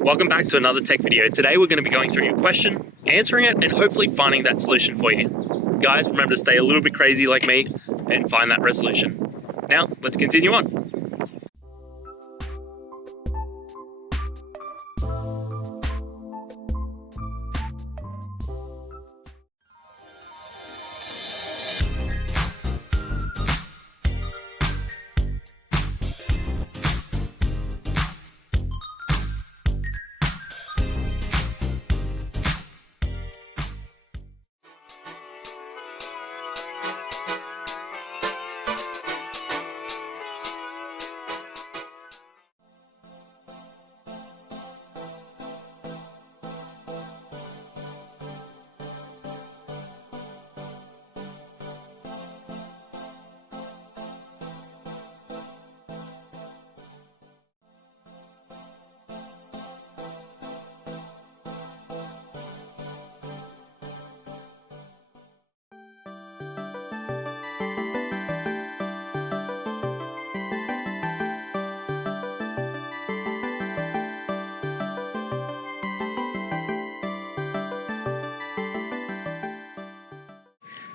Welcome back to another tech video. Today we're going to be going through your question, answering it, and hopefully finding that solution for you. Guys, remember to stay a little bit crazy like me and find that resolution. Now, let's continue on.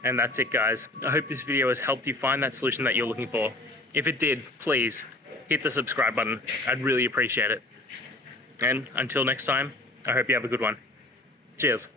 And that's it, guys. I hope this video has helped you find that solution that you're looking for. If it did, please hit the subscribe button. I'd really appreciate it. And until next time, I hope you have a good one. Cheers.